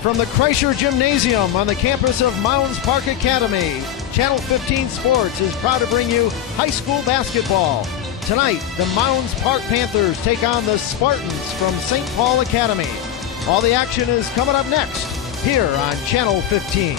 From the Kreischer Gymnasium on the campus of Mounds Park Academy, Channel 15 Sports is proud to bring you high school basketball. Tonight, the Mounds Park Panthers take on the Spartans from St. Paul Academy. All the action is coming up next here on Channel 15.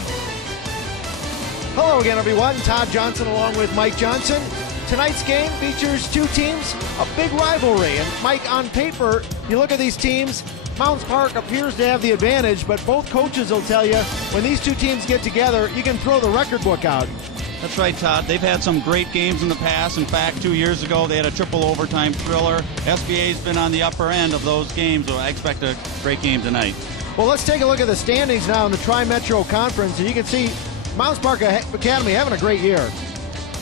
Hello again, everyone. Todd Johnson along with Mike Johnson. Tonight's game features two teams, a big rivalry. And Mike, on paper, you look at these teams, Mounds Park appears to have the advantage, but both coaches will tell you when these two teams get together, you can throw the record book out. That's right, Todd. They've had some great games in the past. In fact, 2 years ago, they had a triple overtime thriller. SBA's been on the upper end of those games, so I expect a great game tonight. Well, let's take a look at the standings now in the Tri-Metro Conference, and you can see Mounds Park Academy having a great year.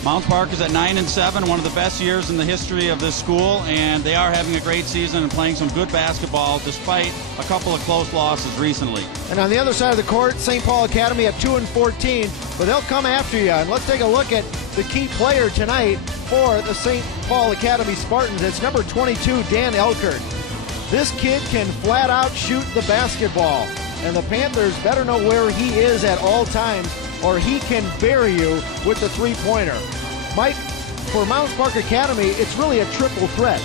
Mounds Park is at 9-7, one of the best years in the history of this school, and they are having a great season and playing some good basketball despite a couple of close losses recently. And on the other side of the court, St. Paul Academy at 2-14, but they'll come after you. And let's take a look at the key player tonight for the St. Paul Academy Spartans. It's number 22, Dan Elkert. This kid can flat out shoot the basketball, and the Panthers better know where he is at all times, or he can bury you with the three-pointer. Mike, for Mounds Park Academy, it's really a triple threat.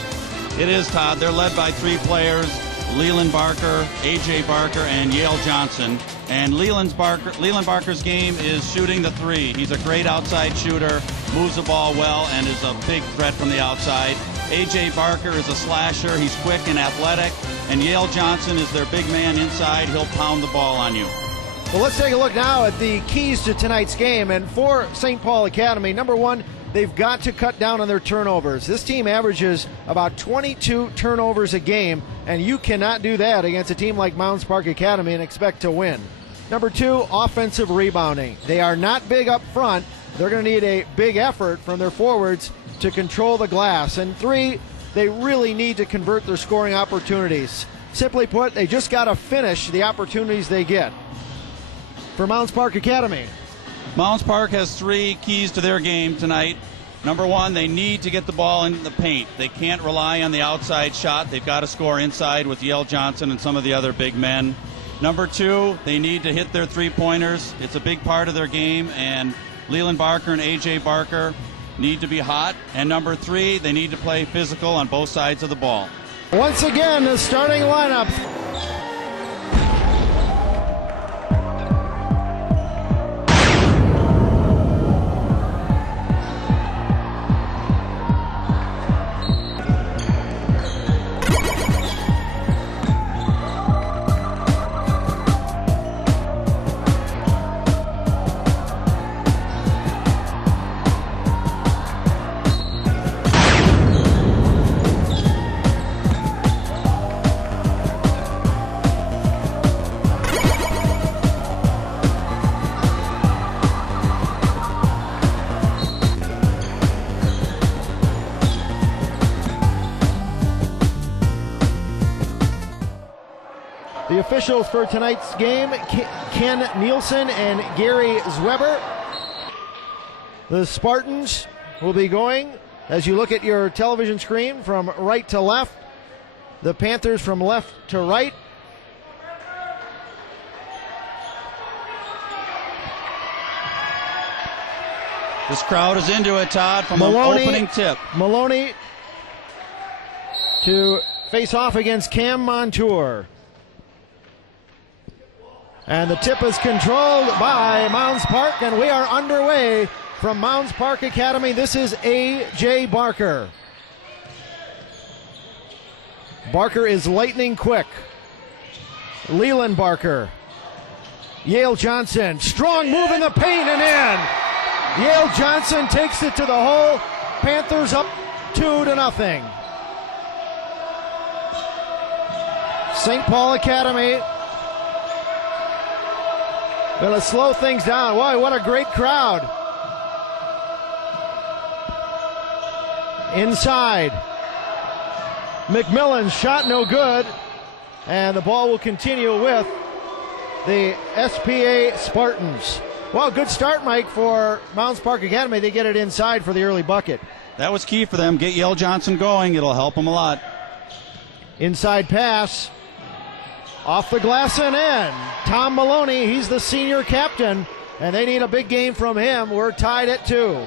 It is, Todd. They're led by three players, Leland Barker, A.J. Barker, and Yale Johnson. And Leland Barker's game is shooting the three. He's a great outside shooter, moves the ball well, and is a big threat from the outside. A.J. Barker is a slasher. He's quick and athletic. And Yale Johnson is their big man inside. He'll pound the ball on you. Well, let's take a look now at the keys to tonight's game. And for St. Paul Academy, number one, they've got to cut down on their turnovers. This team averages about 22 turnovers a game, and you cannot do that against a team like Mounds Park Academy and expect to win. Number two, offensive rebounding. They are not big up front. They're going to need a big effort from their forwards to control the glass. And three, they really need to convert their scoring opportunities. Simply put, they just got to finish the opportunities they get. For Mounds Park Academy, Mounds Park has three keys to their game tonight. Number one, they need to get the ball in the paint. They can't rely on the outside shot. They've got to score inside with Yale Johnson and some of the other big men. Number two, they need to hit their three-pointers. It's a big part of their game, and Leland Barker and A.J. Barker need to be hot. And number three, they need to play physical on both sides of the ball. Once again, the starting lineup. The officials for tonight's game, Ken Nielsen and Gary Zweber. The Spartans will be going, as you look at your television screen, from right to left. The Panthers from left to right. This crowd is into it, Todd, from an opening tip. Maloney to face off against Cam Montour. And the tip is controlled by Mounds Park, and we are underway from Mounds Park Academy. This is A.J. Barker. Barker is lightning quick. Leland Barker. Yale Johnson. Strong move in the paint and in. Yale Johnson takes it to the hole. Panthers up 2-0. St. Paul Academy going to slow things down. Boy, what a great crowd. Inside. McMillan's shot no good. And the ball will continue with the SPA Spartans. Well, good start, Mike, for Mounds Park Academy. They get it inside for the early bucket. That was key for them. Get Yale Johnson going. It'll help them a lot. Inside pass. Off the glass and in. Tom Maloney, he's the senior captain, and they need a big game from him. We're tied at 2.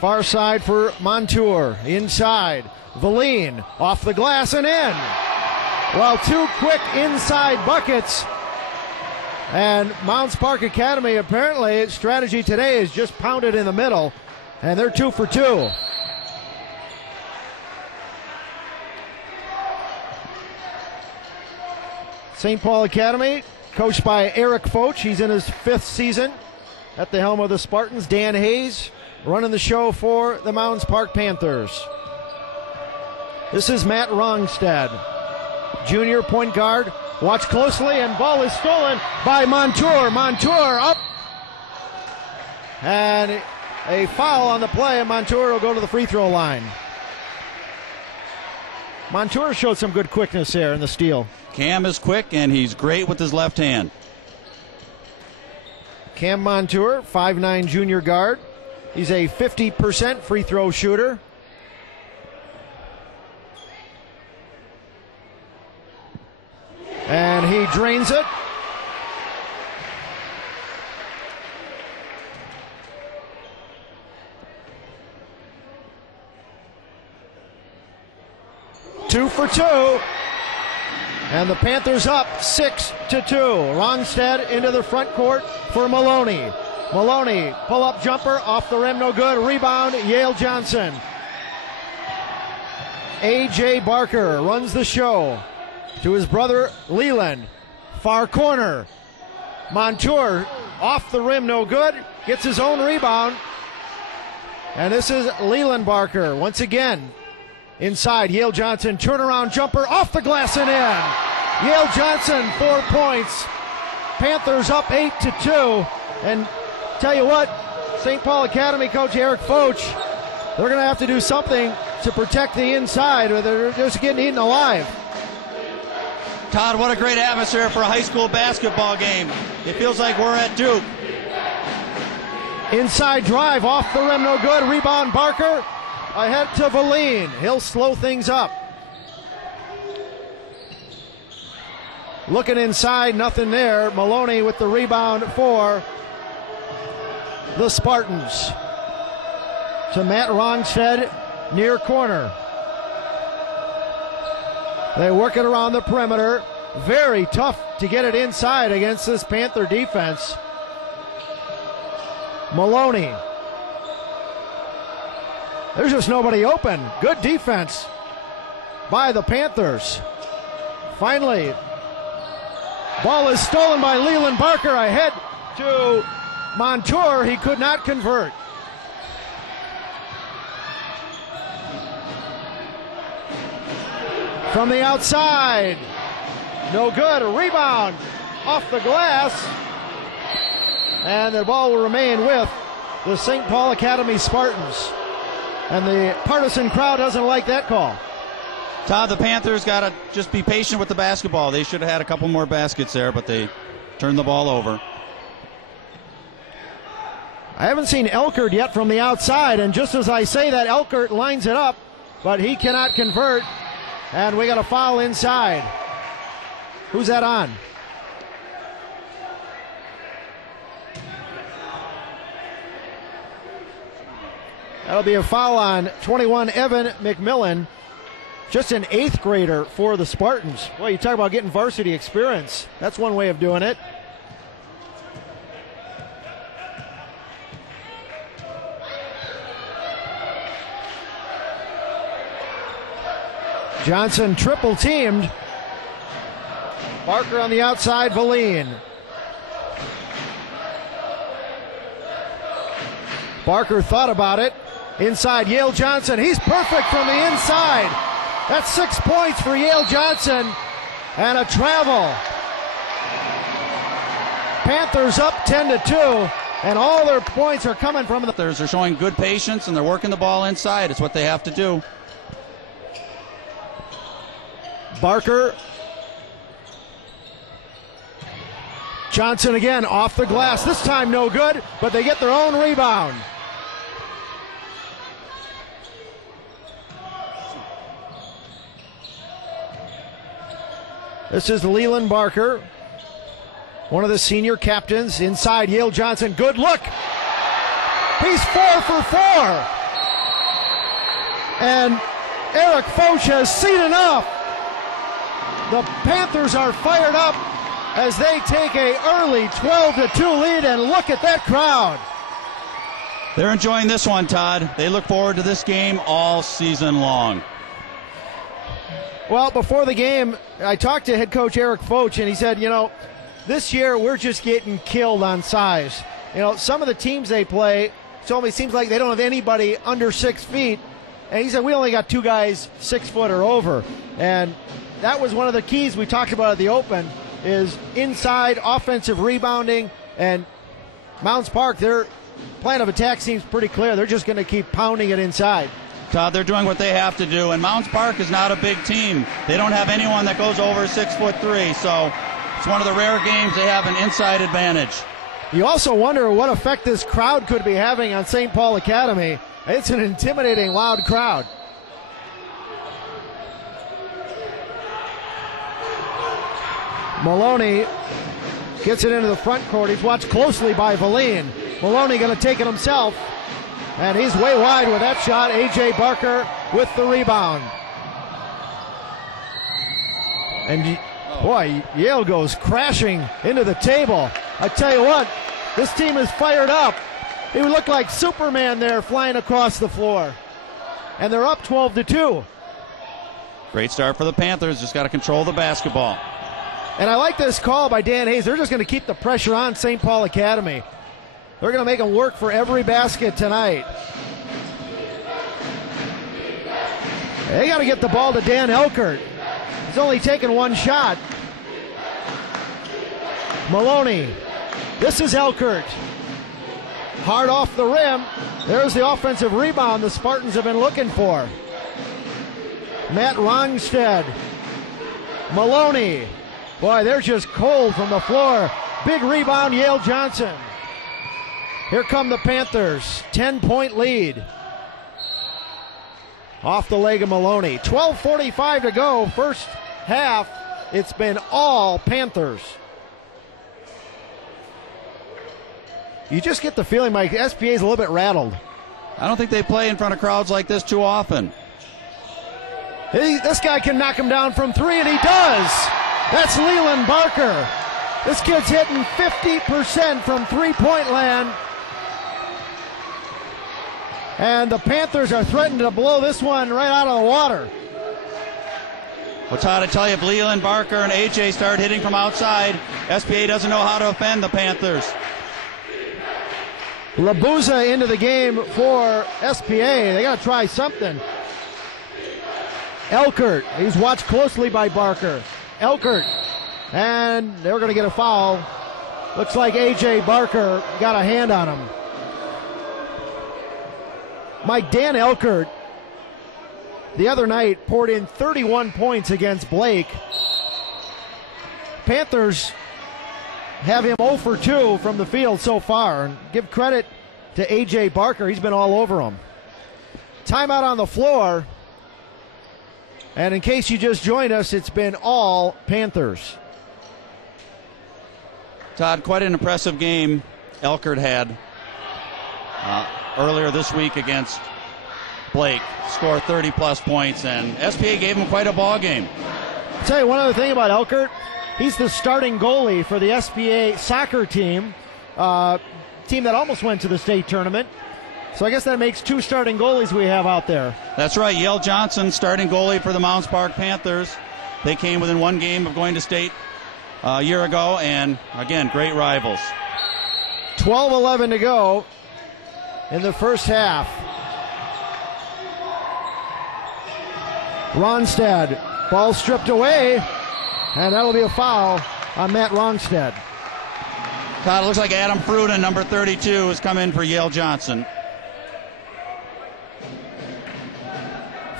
Far side for Montour. Inside. Valine off the glass and in. Well, 2 quick inside buckets. And Mounds Park Academy, apparently, its strategy today is just pound it in the middle. And they're 2 for 2. St. Paul Academy, coached by Eric Foch. He's in his 5th season at the helm of the Spartans. Dan Hayes running the show for the Mounds Park Panthers. This is Matt Rongstad, junior point guard. Watch closely, and ball is stolen by Montour. Montour up. And a foul on the play, and Montour will go to the free throw line. Montour showed some good quickness there in the steal. Cam is quick, and he's great with his left hand. Cam Montour, 5'9" junior guard. He's a 50% free throw shooter. And he drains it. Two for 2. And the Panthers up 6-2. Rongstad into the front court for Maloney. Maloney, pull-up jumper, off the rim, no good. Rebound, Yale Johnson. A.J. Barker runs the show to his brother Leland. Far corner. Montour, off the rim, no good. Gets his own rebound. And this is Leland Barker once again. Inside, Yale Johnson, turnaround jumper, off the glass and in. Yale Johnson, 4 points. Panthers up 8-2. And tell you what, St. Paul Academy coach Eric Foch, they're going to have to do something to protect the inside, or they're just getting eaten alive. Todd, what a great atmosphere for a high school basketball game. It feels like we're at Duke. Inside drive, off the rim, no good. Rebound, Barker. Ahead to Valine. He'll slow things up. Looking inside, nothing there. Maloney with the rebound for the Spartans. To Matt Rongstad, near corner. They work it around the perimeter. Very tough to get it inside against this Panther defense. Maloney. There's just nobody open. Good defense by the Panthers. Finally, ball is stolen by Leland Barker. Ahead to Montour. He could not convert. From the outside. No good. A rebound off the glass. And the ball will remain with the St. Paul Academy Spartans. And the partisan crowd doesn't like that call. Todd, the Panthers got to just be patient with the basketball. They should have had a couple more baskets there, but they turned the ball over. I haven't seen Elkert yet from the outside, and just as I say that, Elkert lines it up, but he cannot convert, and we got a foul inside. Who's that on? That'll be a foul on 21, Evan McMillan. Just an 8th grader for the Spartans. Well, you talk about getting varsity experience. That's one way of doing it. Johnson triple teamed. Barker on the outside, Valine. Barker thought about it. Inside, Yale Johnson. He's perfect from the inside. That's 6 points for Yale Johnson. And a travel. Panthers up 10-2. And all their points are coming from the... They're showing good patience, and they're working the ball inside. It's what they have to do. Barker. Johnson again off the glass. This time no good, but they get their own rebound. This is Leland Barker, one of the senior captains. Inside, Yale Johnson. Good look. He's 4 for 4. And Eric Foch has seen enough. The Panthers are fired up as they take a early 12-2 lead, and look at that crowd. They're enjoying this one, Todd. They look forward to this game all season long. Well, before the game, I talked to head coach Eric Foch, and he said, this year we're just getting killed on size. Some of the teams they play, told me it seems like they don't have anybody under 6 feet. And he said, we only got 2 guys 6 foot or over. And that was one of the keys we talked about at the Open, is inside offensive rebounding. And Mounds Park, their plan of attack seems pretty clear. They're just going to keep pounding it inside. Todd, they're doing what they have to do. And Mounds Park is not a big team. They don't have anyone that goes over 6'3". So it's one of the rare games they have an inside advantage. You also wonder what effect this crowd could be having on St. Paul Academy. It's an intimidating, loud crowd. Maloney gets it into the front court. He's watched closely by Valine. Maloney going to take it himself, and he's way wide with that shot. A.J. Barker with the rebound. And boy, Yale goes crashing into the table. I tell you what, this team is fired up. He would look like Superman there flying across the floor. And they're up 12-2. Great start for the Panthers. Just got to control the basketball. And I like this call by Dan Hayes. They're just going to keep the pressure on St. Paul Academy. They're going to make them work for every basket tonight. They got to get the ball to Dan Elkert. He's only taken 1 shot. Maloney. This is Elkert. Hard off the rim. There's the offensive rebound the Spartans have been looking for. Matt Rongstead. Maloney. Boy, they're just cold from the floor. Big rebound, Yale Johnson. Here come the Panthers. 10-point lead. Off the leg of Maloney. 12:45 to go. First half, it's been all Panthers. You just get the feeling, Mike, SPA is a little bit rattled. I don't think they play in front of crowds like this too often. This guy can knock him down from 3, and he does. That's Leland Barker. This kid's hitting 50% from three-point land. And the Panthers are threatening to blow this one right out of the water. Well, Todd, I tell you, if Leland Barker and AJ start hitting from outside, SPA doesn't know how to offend the Panthers. Labuza into the game for SPA. They got to try something. Elkert, he's watched closely by Barker. Elkert, and they're going to get a foul. Looks like A.J. Barker got a hand on him. Mike, Dan Elkert the other night poured in 31 points against Blake. Panthers have him 0 for 2 from the field so far. And give credit to A.J. Barker. He's been all over him. Timeout on the floor. And in case you just joined us, it's been all Panthers. Todd, quite an impressive game Elkert had earlier this week against Blake. Scored 30-plus points, and SPA gave him quite a ball game. I'll tell you one other thing about Elkert. He's the starting goalie for the SPA soccer team, team that almost went to the state tournament. So I guess that makes 2 starting goalies we have out there. That's right. Yale Johnson, starting goalie for the Mounds Park Panthers. They came within 1 game of going to state a year ago, and again, great rivals. 12-11 to go in the first half. Ronstadt, ball stripped away, and that'll be a foul on Matt Ronstadt. Todd, it looks like Adam Fruden, number 32, has come in for Yale Johnson.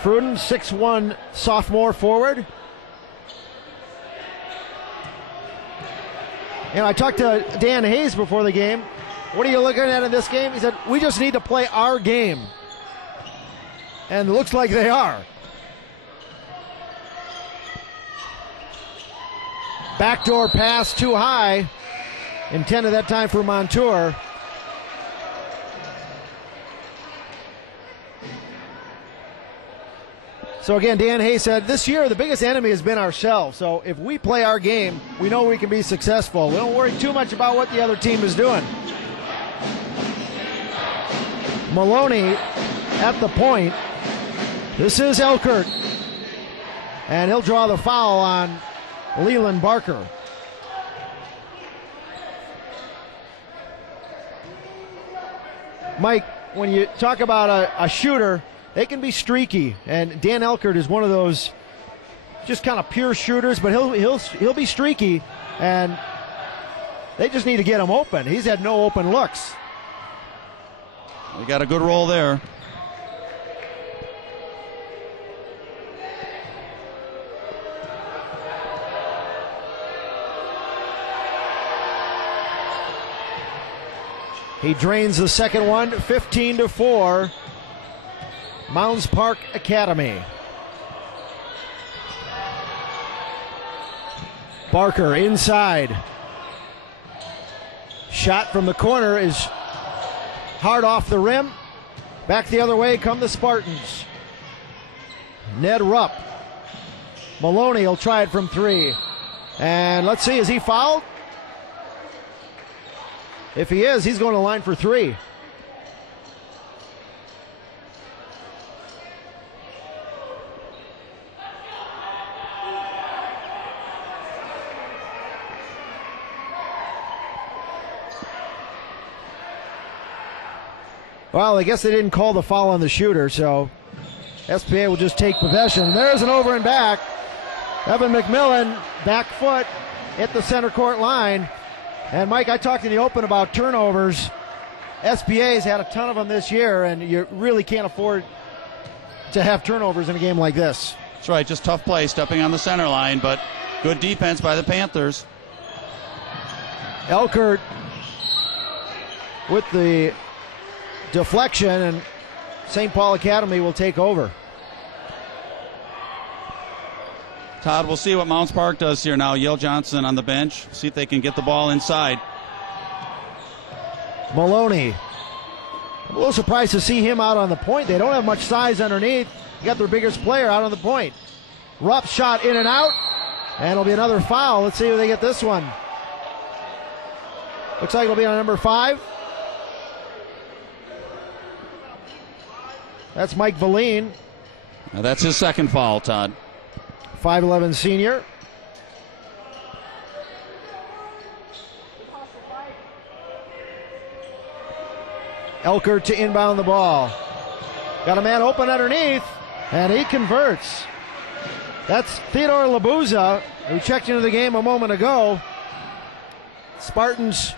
Fruden, 6'1" sophomore forward. And I talked to Dan Hayes before the game. What are you looking at in this game? He said, we just need to play our game. And it looks like they are. Backdoor pass too high. Intended that time for Montour. So again, Dan Hay said, this year the biggest enemy has been ourselves. So if we play our game, we know we can be successful. We don't worry too much about what the other team is doing. Maloney at the point. This is Elkert. And he'll draw the foul on Leland Barker. Mike, when you talk about a shooter, they can be streaky, and Dan Elkert is one of those just kind of pure shooters, but he'll be streaky, and they just need to get him open. He's had no open looks. We got a good roll there. He drains the second one, 15-4. Mounds Park Academy. Barker inside. Shot from the corner is hard off the rim. Back the other way come the Spartans. Ned Rupp. Maloney will try it from three. And let's see, is he fouled? If he is, he's going to line for three. Well, I guess they didn't call the foul on the shooter, so SPA will just take possession. There's an over and back. Evan McMillan, back foot, hit the center court line. And Mike, I talked in the open about turnovers. SPA's had a ton of them this year, and you really can't afford to have turnovers in a game like this. That's right, just tough play, stepping on the center line, but good defense by the Panthers. Elkert with the deflection, and St. Paul Academy will take over. Todd, we'll see what Mounds Park does here now. Yale Johnson on the bench. See if they can get the ball inside. Maloney. I'm a little surprised to see him out on the point. They don't have much size underneath. You got their biggest player out on the point. Rupp shot in and out. And it'll be another foul. Let's see if they get this one. Looks like it'll be on number 5. That's Mike Valine. Now that's his second foul, Todd. 5'11 senior. Elkert to inbound the ball. Got a man open underneath, and he converts. That's Theodore Labuza, who checked into the game a moment ago. Spartans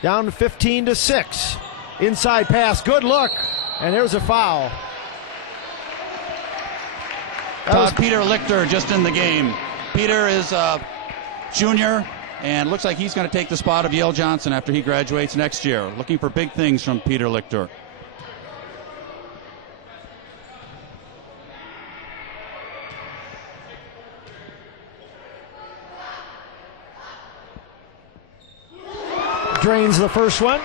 down 15-6. Inside pass, good look, and there's a foul. Todd, Peter Lichter just in the game. Peter is a junior, and looks like he's going to take the spot of Yale Johnson after he graduates next year. Looking for big things from Peter Lichter. Drains the first one.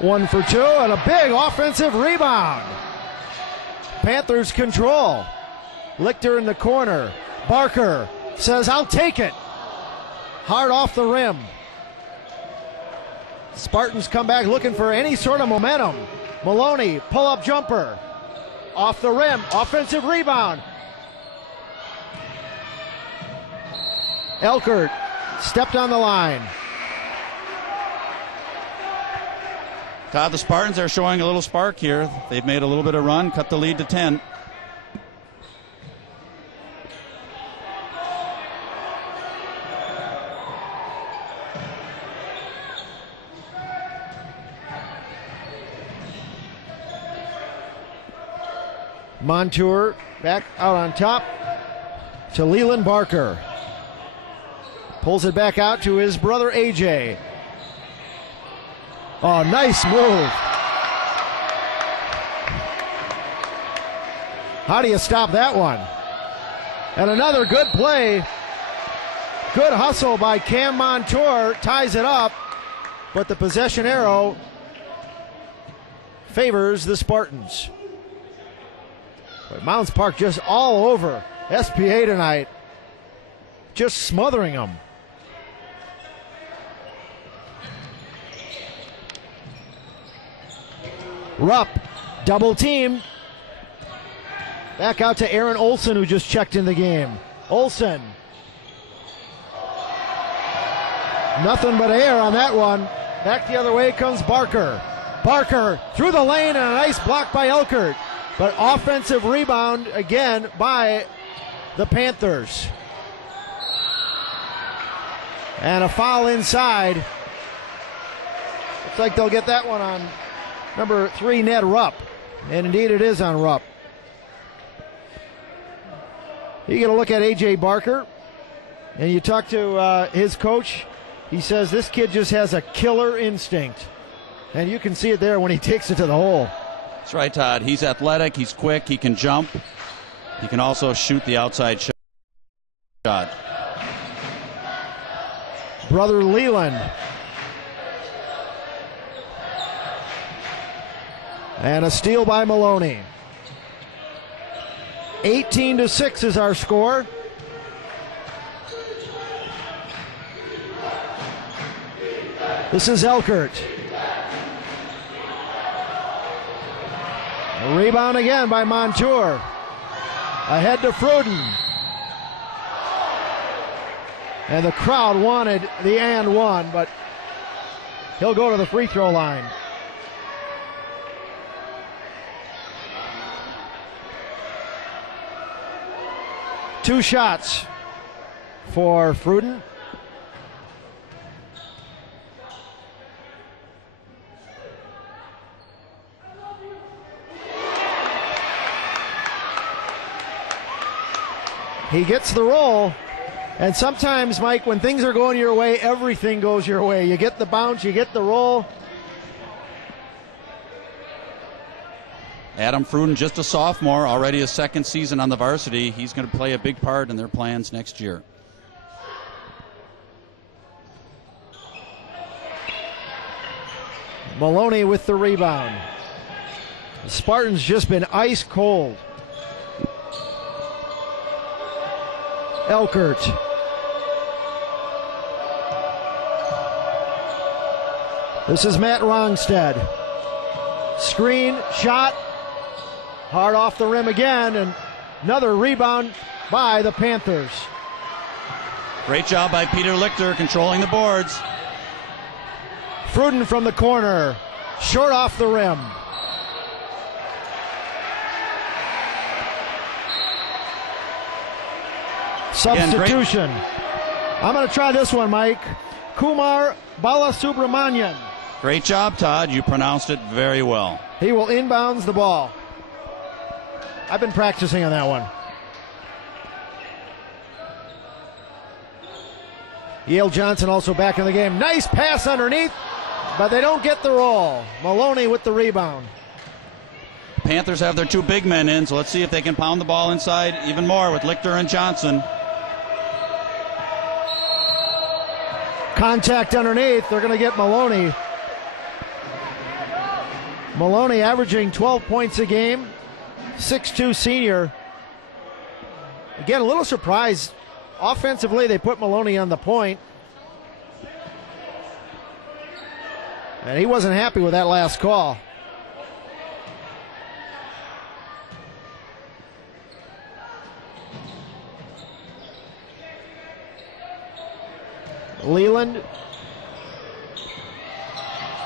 One for two, and a big offensive rebound. Panthers control. Lichter in the corner. Barker says, I'll take it. Hard off the rim. Spartans come back looking for any sort of momentum. Maloney, pull-up jumper. Off the rim, offensive rebound. Elkert stepped on the line. Todd, the Spartans are showing a little spark here. They've made a little bit of run, cut the lead to 10. Montour back out on top to Leland Barker. Pulls it back out to his brother AJ. Oh, nice move. How do you stop that one? And another good play. Good hustle by Cam Montour. Ties it up. But the possession arrow favors the Spartans. But Mounds Park just all over SPA tonight. Just smothering them. Rupp, double team. Back out to Aaron Olson, who just checked in the game. Olson. Nothing but air on that one. Back the other way comes Barker. Barker through the lane, and a nice block by Elkert. But offensive rebound again by the Panthers. And a foul inside. Looks like they'll get that one on number 3, Ned Rupp. And indeed it is on Rupp. You get a look at A.J. Barker, and you talk to his coach. He says this kid just has a killer instinct. And you can see it there when he takes it to the hole. That's right, Todd. He's athletic, he's quick, he can jump. He can also shoot the outside shot. Brother Leland. And a steal by Maloney. 18-6 is our score. This is Elkert. A rebound again by Montour. Ahead to Fruden. And the crowd wanted the and one, but he'll go to the free throw line. Two shots for Fruden. He gets the roll. And sometimes, Mike, when things are going your way, everything goes your way. You get the bounce, you get the roll. Adam Fruden, just a sophomore, already his second season on the varsity. He's going to play a big part in their plans next year. Maloney with the rebound. The Spartans just been ice cold. Elkert. This is Matt Rongstead. Screen, shot, hard off the rim again, and another rebound by the Panthers. Great job by Peter Lichter controlling the boards. Fruden from the corner, short off the rim. Substitution. I'm going to try this one, Mike. Kumar Balasubramanian. Great job, Todd. You pronounced it very well. He will inbounds the ball. I've been practicing on that one. Yale Johnson also back in the game. Nice pass underneath, but they don't get the roll. Maloney with the rebound. Panthers have their two big men in, so let's see if they can pound the ball inside even more with Lichter and Johnson. Contact underneath. They're going to get Maloney. Maloney averaging 12 points a game. 6'2 senior. Again, a little surprised. Offensively, they put Maloney on the point. And he wasn't happy with that last call. Leland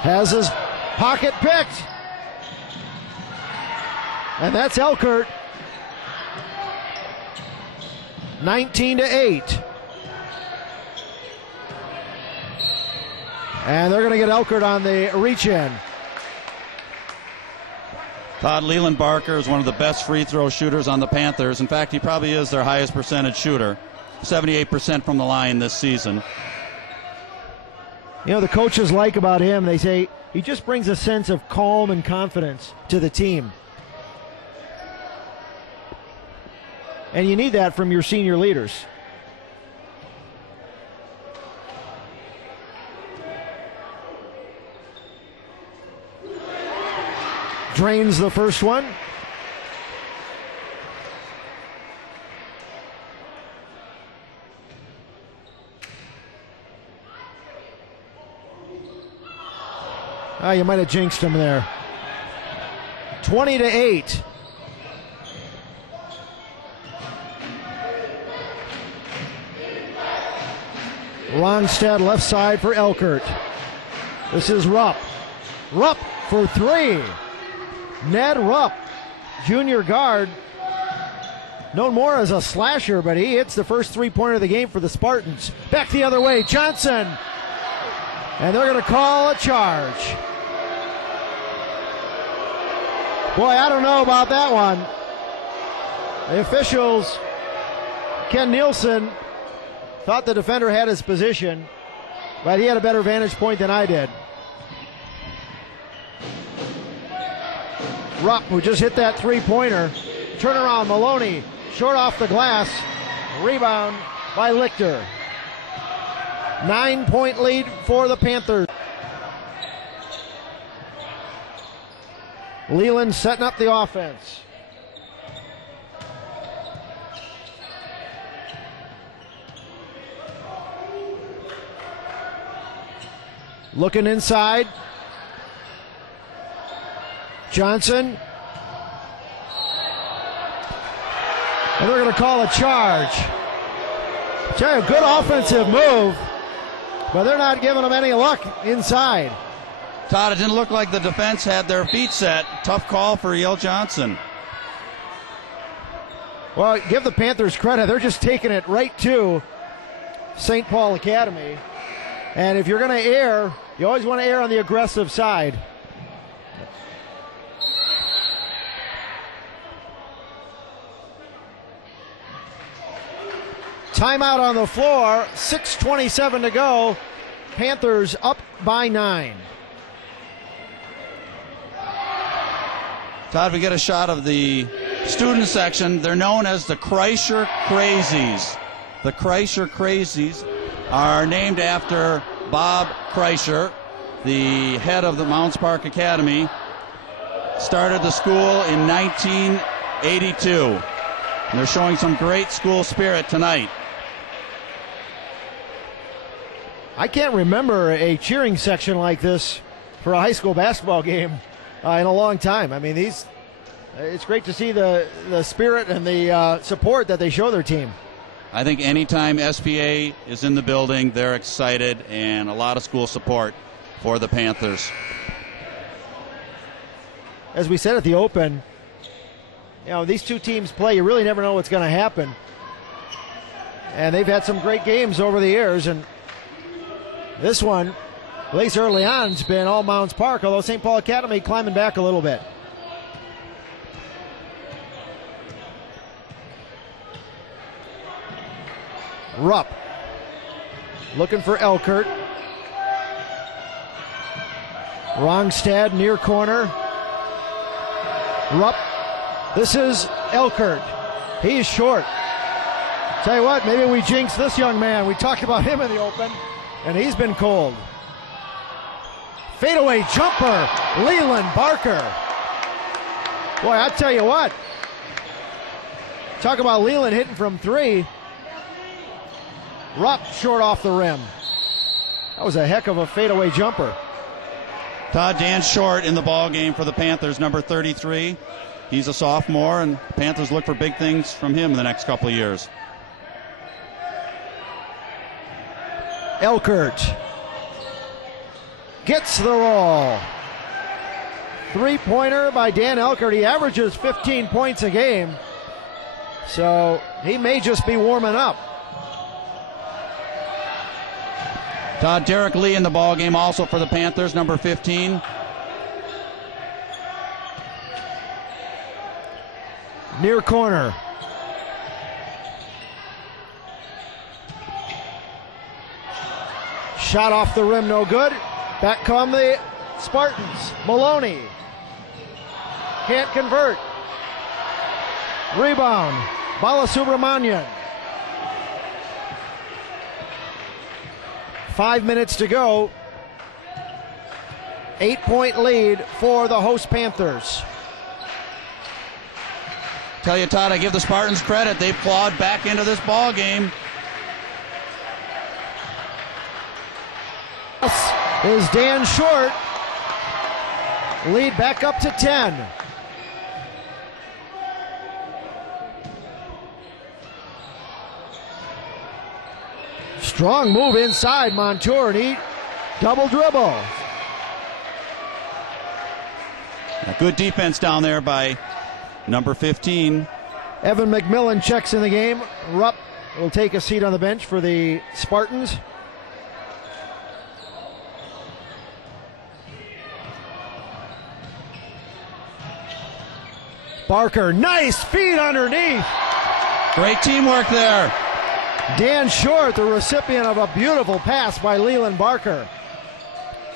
has his pocket picked. And that's Elkert. 19-8. And they're going to get Elkert on the reach-in. Todd Leland Barker is one of the best free throw shooters on the Panthers. In fact, he probably is their highest percentage shooter. 78% from the line this season. You know, the coaches like about him, they say he just brings a sense of calm and confidence to the team. And you need that from your senior leaders. Drains the first one. Oh, you might have jinxed him there. 20-8. Longstead left side for Elkert. This is Rupp. Rupp for three. Ned Rupp, junior guard, known more as a slasher, but he hits the first three-pointer of the game for the Spartans. Back the other way, Johnson. And they're going to call a charge. Boy, I don't know about that one. The officials, Ken Nielsen, thought the defender had his position, but he had a better vantage point than I did. Rupp, who just hit that three-pointer. Turnaround, Maloney, short off the glass. Rebound by Lichter. 9-point lead for the Panthers. Leland setting up the offense. Looking inside. Johnson. And they're going to call a charge. Tell you, good offensive move, but they're not giving them any luck inside. Todd, it didn't look like the defense had their feet set. Tough call for Yale Johnson. Well, give the Panthers credit. They're just taking it right to St. Paul Academy. And if you're going to err, you always want to err on the aggressive side. Timeout on the floor, 6:27 to go. Panthers up by 9. Todd, we get a shot of the student section. They're known as the Kreischer Crazies. The Kreischer Crazies are named after Bob Kreischer, the head of the Mounds Park Academy. Started the school in 1982. And they're showing some great school spirit tonight. I can't remember a cheering section like this for a high school basketball game in a long time. I mean, it's great to see the spirit and the support that they show their team. I think anytime SPA is in the building, they're excited, and a lot of school support for the Panthers. As we said at the Open, you know, these two teams play, you really never know what's going to happen. And they've had some great games over the years, and this one, at least early on, has been all Mounds Park, although St. Paul Academy climbing back a little bit. Rupp looking for Elkert. Rongstad near corner. Rupp. This is Elkert. He's short. Tell you what, maybe we jinxed this young man. We talked about him in the Open, and he's been cold. Fadeaway jumper, Leland Barker. Boy, I tell you what. Talk about Leland hitting from three. Rupp short off the rim. That was a heck of a fadeaway jumper. Todd, Dan Short in the ball game for the Panthers, number 33. He's a sophomore, and Panthers look for big things from him in the next couple of years. Elkert gets the roll. Three-pointer by Dan Elkert. He averages 15 points a game, so he may just be warming up. Todd, Derek Lee in the ball game also for the Panthers, number 15. Near corner. Shot off the rim, no good. Back come the Spartans. Maloney can't convert. Rebound, Balasubramanian. 5 minutes to go. 8-point lead for the host Panthers. Tell you, Todd, I give the Spartans credit. They clawed back into this ball game. Is Dan Short. Lead back up to 10. Strong move inside Montour, and he double dribble. A good defense down there by number 15. Evan McMillan checks in the game. Rupp will take a seat on the bench for the Spartans. Barker, nice feed underneath. Great teamwork there. Dan Short, the recipient of a beautiful pass by Leland Barker.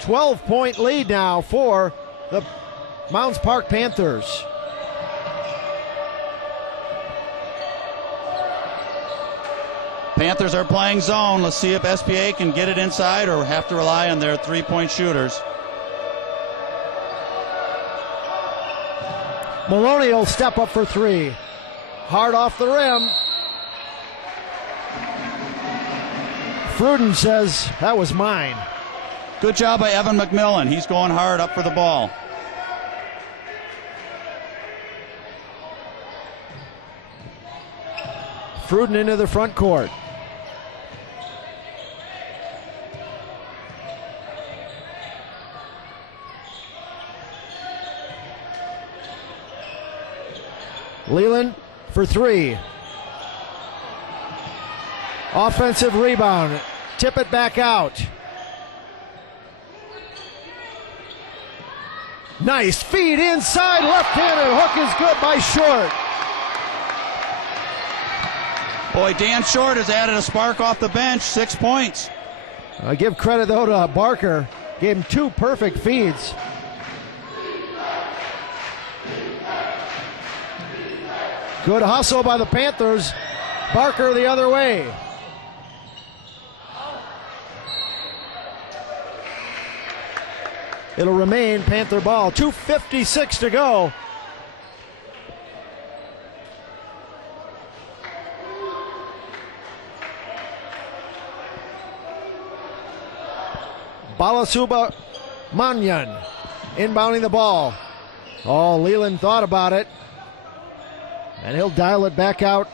12-point lead now for the Mounds Park Panthers. Panthers are playing zone. Let's see if SPA can get it inside or have to rely on their three-point shooters. Maloney will step up for three. Hard off the rim. Fruden says, that was mine. Good job by Evan McMillan. He's going hard up for the ball. Fruden into the front court. Leland for three. Offensive rebound. Tip it back out. Nice feed inside, left-handed hook is good by Short. Boy, Dan Short has added a spark off the bench, 6 points. I give credit though to Barker. Gave him two perfect feeds. Good hustle by the Panthers. Barker the other way. It'll remain Panther ball. 2:56 to go. Balasubramanian inbounding the ball. Oh, Leland thought about it. And he'll dial it back out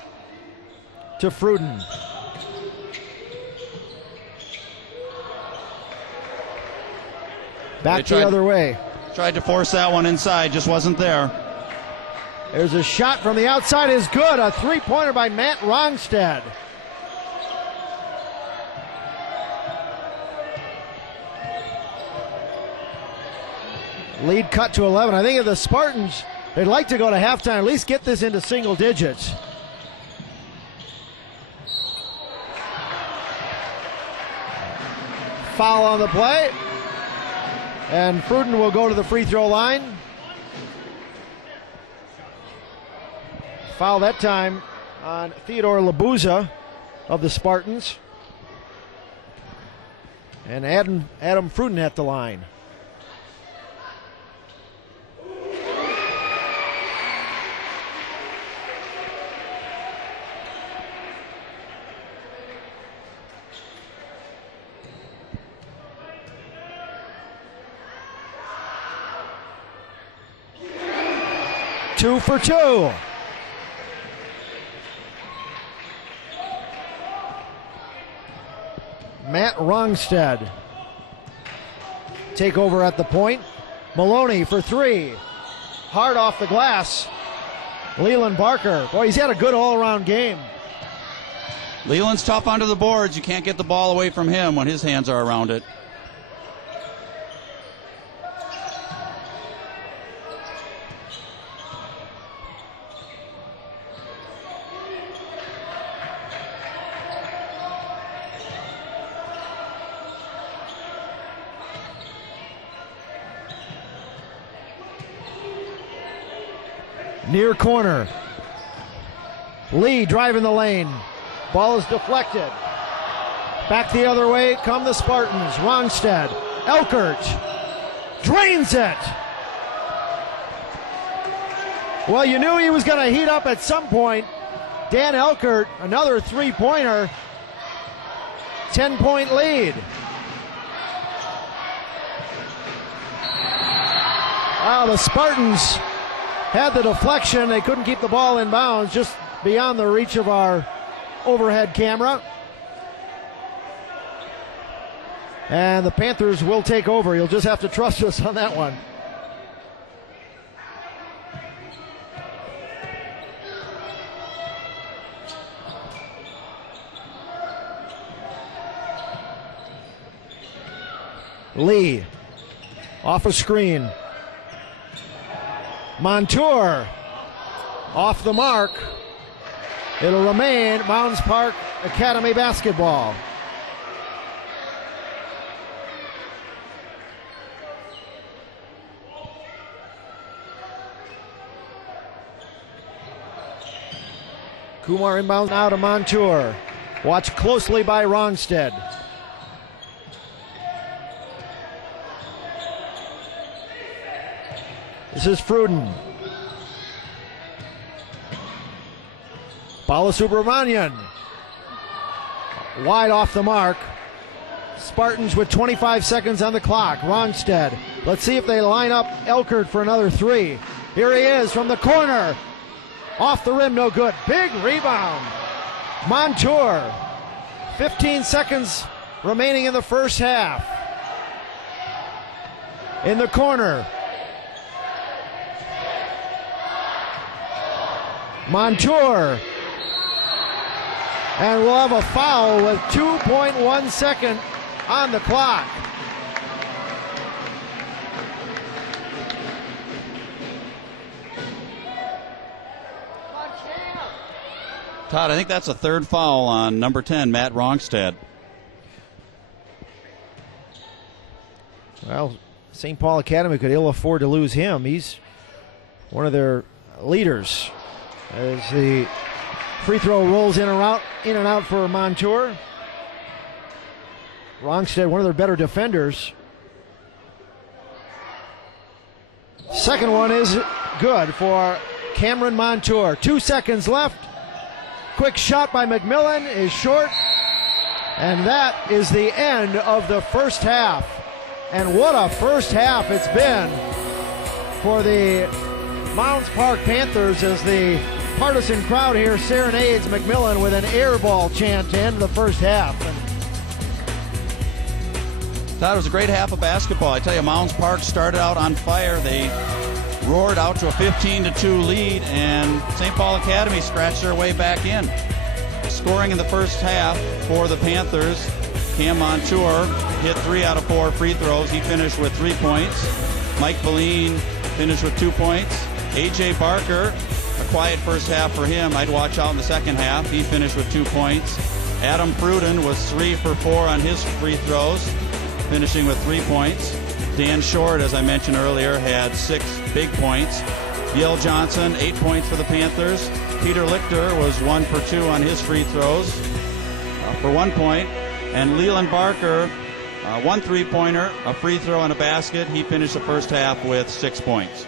to Fruden. Back the other way. Tried to force that one inside, just wasn't there. There's a shot from the outside is good. A three-pointer by Matt Rongstad. Lead cut to 11. I think if the Spartans, they'd like to go to halftime, at least get this into single digits. Foul on the play. And Fruden will go to the free throw line. Foul that time on Theodore Labuza of the Spartans. And Adam Fruden at the line. Two for two. Matt Rongstad take over at the point. Maloney for three. Hard off the glass. Leland Barker. Boy, he's had a good all-around game. Leland's tough under the boards. You can't get the ball away from him when his hands are around it. Near corner. Lee driving the lane. Ball is deflected. Back the other way come the Spartans. Rongstead. Elkert drains it. Well, you knew he was going to heat up at some point. Dan Elkert, another three-pointer. 10-point lead. Wow, the Spartans had the deflection. They couldn't keep the ball in bounds, just beyond the reach of our overhead camera. And the Panthers will take over. You'll just have to trust us on that one. Lee off a screen. Montour off the mark. It'll remain Mounds Park Academy basketball. Kumar inbounds now to Montour. Watched closely by Rongstead. This is Fruden. Balasubramanian. Wide off the mark. Spartans with 25 seconds on the clock. Rongstead. Let's see if they line up Elkert for another three. Here he is from the corner. Off the rim, no good. Big rebound. Montour. 15 seconds remaining in the first half. In the corner. Montour. And we'll have a foul with 2.1 seconds on the clock. Todd, I think that's a third foul on number 10, Matt Rongstead. Well, St. Paul Academy could ill afford to lose him. He's one of their leaders as the free throw rolls in and out for Montour. Rongstead, one of their better defenders. Second one is good for Cameron Montour. 2 seconds left. Quick shot by McMillan is short. And that is the end of the first half. And what a first half it's been for the Mounds Park Panthers as the partisan crowd here serenades McMillan with an air ball chant to end the first half. Todd, it was a great half of basketball. I tell you, Mounds Park started out on fire. They roared out to a 15-2 lead, and St. Paul Academy scratched their way back in. Scoring in the first half for the Panthers, Cam Montour hit 3 out of 4 free throws. He finished with 3 points. Mike Beline finished with 2 points. A.J. Barker, a quiet first half for him. I'd watch out in the second half. He finished with 2 points. Adam Fruden was 3 for 4 on his free throws, finishing with 3 points. Dan Short, as I mentioned earlier, had 6 big points. Yale Johnson, 8 points for the Panthers. Peter Lichter was 1 for 2 on his free throws for 1 point. And Leland Barker, 1 3-pointer, a free throw and a basket. He finished the first half with 6 points.